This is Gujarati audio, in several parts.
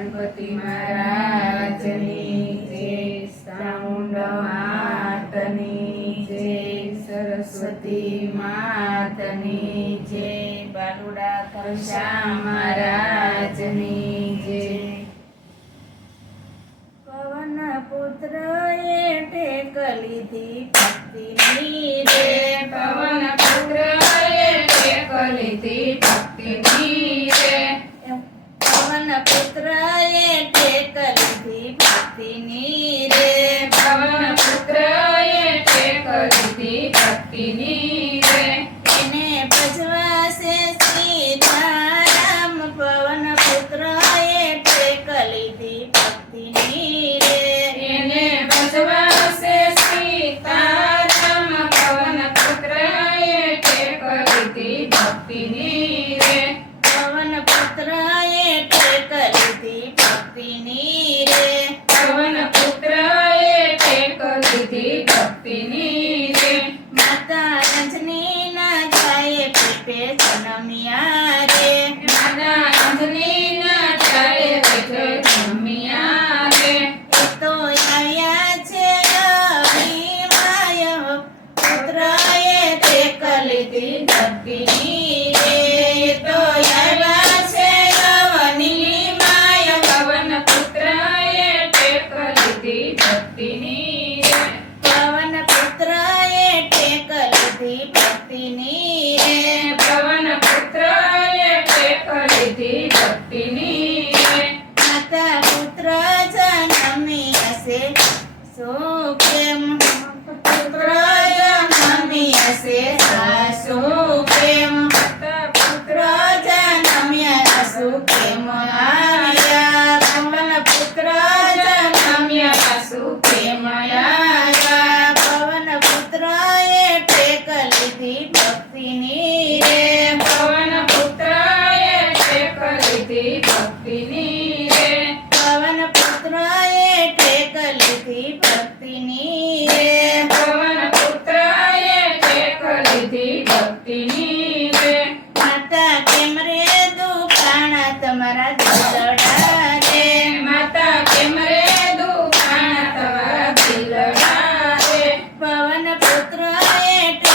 ગણપતિ મહારાજની જય સાઉન્ડ માતની જય સરસ્વતી માતની જય બાલુડા કૃષ્ણ મહારાજની જય પવન પુત્ર એ ટેક લીધી ભક્તિની Ele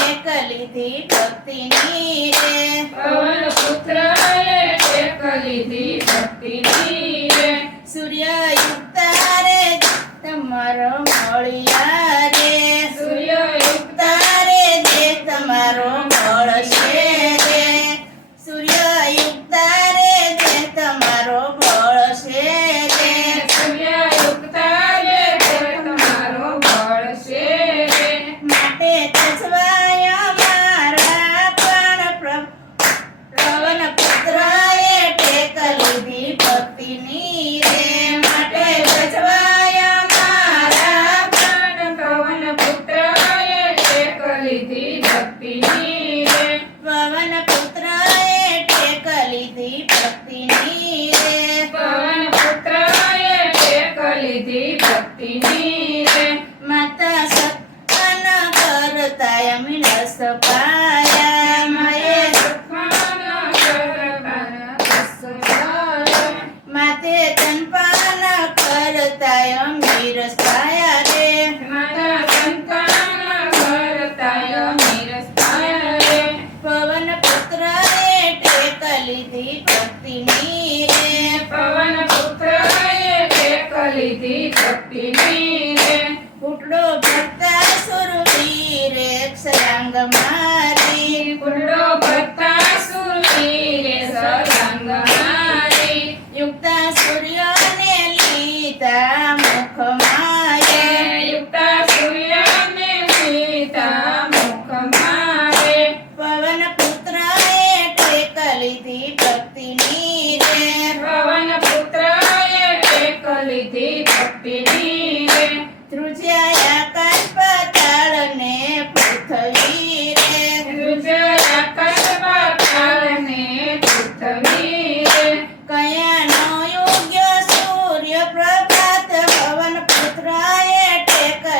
ટેક લીધી ભક્તિની રે પવન પુત્ર એ ટેક લીધી રે તમારો મળ્યા. 给你。nada mais. સમીરે કયાનો યોગ્ય સૂર્ય પ્રભાત ભવન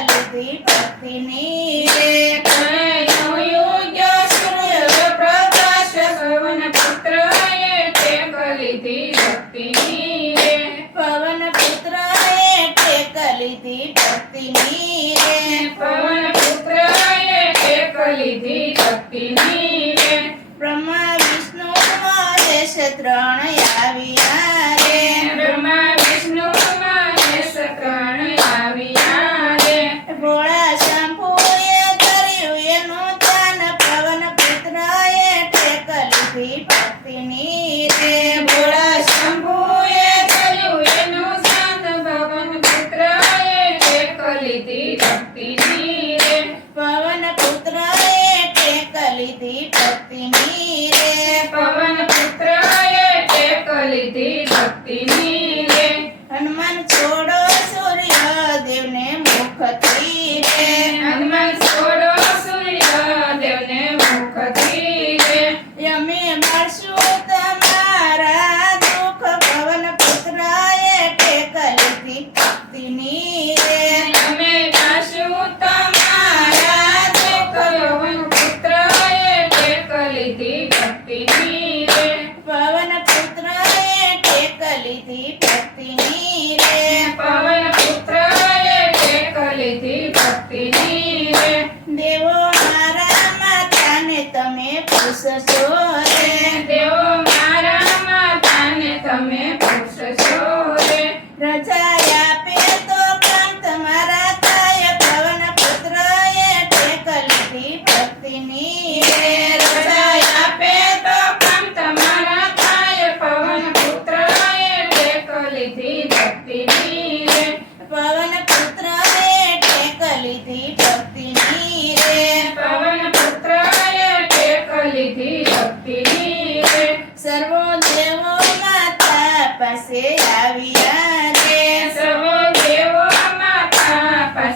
લીધી પતિની રે કયાનો યોગ્ય સૂર્ય પ્રકાશ ભવન લીધી ભક્તિની રે પવન પુત્રએ ટેક લીધી ભક્તિની રે પવન લીધી ભક્તિની पुराण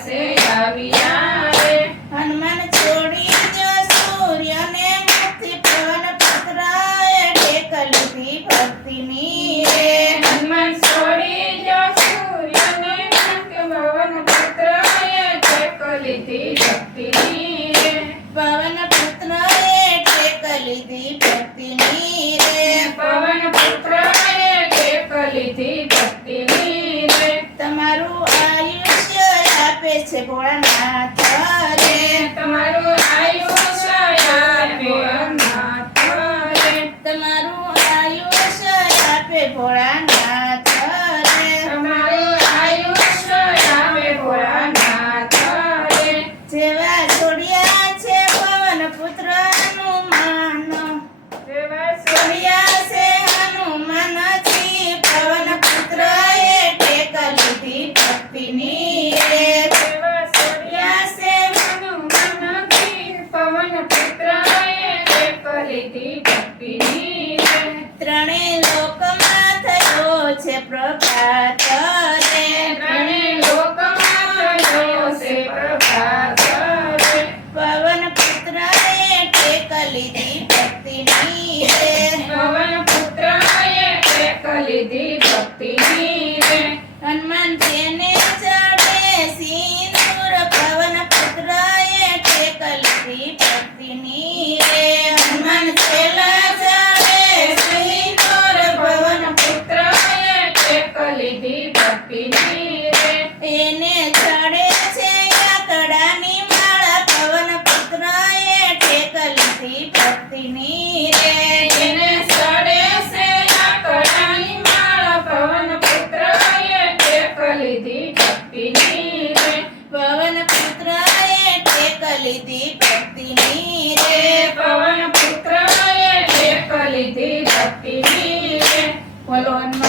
પાસે આવી હનુમાન છોડી જો સૂર્યને મુક્તિ પવન પથરાય ટેકલથી ભક્તિની હનુમાન છોડી જો સૂર્યને મુક્તિ પવન પથરાય ટેકલથી ભક્તિની ahora cat. walau ano